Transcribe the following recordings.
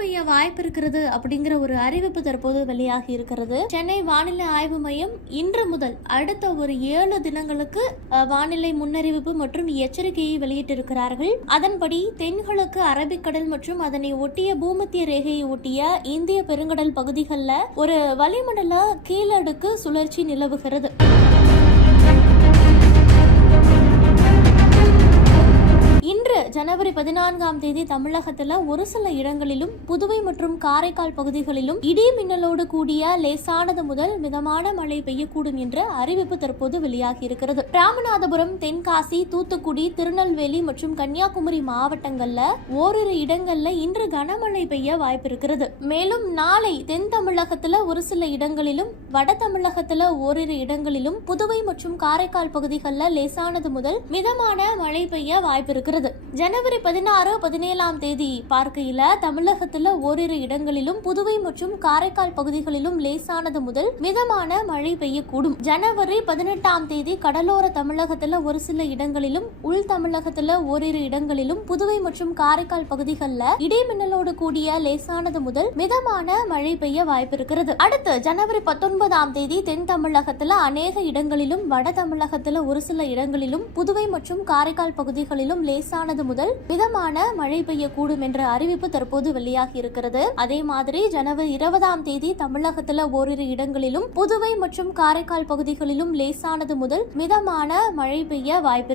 பெய்ய வாய்ப்பு இருக்கிறது அப்படிங்கிற ஒரு அறிவிப்பு தற்போது வெளியாகி இருக்கிறது. சென்னை வானிலை ஆய்வு மையம் இன்று முதல் அடுத்த ஒரு ஏழு தினங்களுக்கு வானிலை முன்னறிவிப்பு மற்றும் எச்சரிக்கையை வெளியிட்டிருக்கிறார்கள். அதன்படி தென்கிழக்கு அரபிக்கடல் மற்றும் அதனை ஒட்டிய பூமத்திய ரேகையை ஒட்டிய இந்திய பெருங்கடல் பகுதிகளில் ஒரு வளிமண்டல கீழடுக்கு சுழற்சி நிலவுகிறது. ஜனவரி பதினான்காம் தேதி தமிழகத்துல ஒரு சில இடங்களிலும் புதுவை மற்றும் காரைக்கால் பகுதிகளிலும் இடி மின்னலோடு கூடிய லேசானது முதல் மிதமான மழை பெய்யக்கூடும் என்ற அறிவிப்பு தற்போது வெளியாகி இருக்கிறது. ராமநாதபுரம் தென்காசி தூத்துக்குடி திருநெல்வேலி மற்றும் கன்னியாகுமரி மாவட்டங்கள்ல ஓரிரு இடங்கள்ல இன்று கனமழை பெய்ய வாய்ப்பு இருக்கிறது மேலும் நாளை தென் தமிழகத்துல ஒரு சில இடங்களிலும் வட தமிழகத்துல ஓரிரு இடங்களிலும் புதுவை மற்றும் காரைக்கால் பகுதிகளில் லேசானது முதல் மிதமான மழை பெய்ய வாய்ப்பு இருக்கிறது ஜனவரி பதினாறு பதினேழாம் தேதி பார்க்கையில் தமிழகத்தில் ஓரிரு இடங்களிலும் புதுவை மற்றும் காரைக்கால் பகுதிகளிலும் லேசானது முதல் மிதமான மழை பெய்யக்கூடும். ஜனவரி பதினெட்டாம் தேதி கடலோர தமிழகத்தில் ஒரு சில இடங்களிலும் உள் தமிழகத்தில் ஓரிரு இடங்களிலும் புதுவை மற்றும் காரைக்கால் பகுதிகளில் இடி மின்னலோடு கூடிய லேசானது முதல் மிதமான மழை பெய்ய வாய்ப்பிருக்கிறது. அடுத்து ஜனவரி பத்தொன்பதாம் தேதி தென் தமிழகத்தில் அநேக இடங்களிலும் வட தமிழகத்தில் ஒரு சில இடங்களிலும் புதுவை மற்றும் காரைக்கால் பகுதிகளிலும் லேசானது முதல் மிதமான மழை பெய்யக்கூடும் என்ற அறிவிப்பு தற்போது வெளியாகி இருக்கிறது. அதே மாதிரி ஜனவரி இருபதாம் தேதி தமிழகத்துல ஓரிரு இடங்களிலும் புதுவை மற்றும் காரைக்கால் பகுதிகளிலும் லேசானது முதல் மிதமான மழை பெய்ய வாய்ப்பு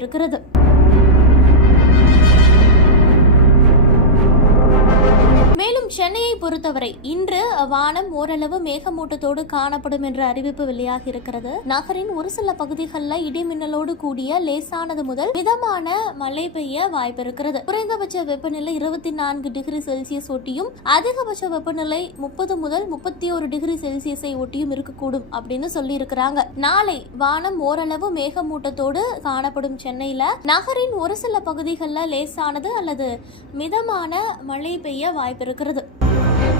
மேலும் சென்னையை பொறுத்தவரை இன்று வானம் ஓரளவு மேகமூட்டத்தோடு காணப்படும் என்ற அறிவிப்பு வெளியாகி இருக்கிறது. நகரின் ஒரு சில பகுதிகளில் இடிமின்னலோடு கூடிய லேசானது முதல் மிதமான மழை பெய்ய வாய்ப்பு இருக்கிறது. குறைந்தபட்ச வெப்பநிலை இருபத்தி நான்கு டிகிரி செல்சியஸ் ஒட்டியும் அதிகபட்ச வெப்பநிலை முப்பது முதல் முப்பத்தி ஒரு டிகிரி செல்சியஸை ஒட்டியும் இருக்கக்கூடும் அப்படின்னு சொல்லி இருக்கிறாங்க நாளை வானம் ஓரளவு மேகமூட்டத்தோடு காணப்படும் சென்னையில நகரின் ஒரு சில பகுதிகளில் லேசானது அல்லது மிதமான மழை பெய்ய வாய்ப்பு இருக்கிறது. 特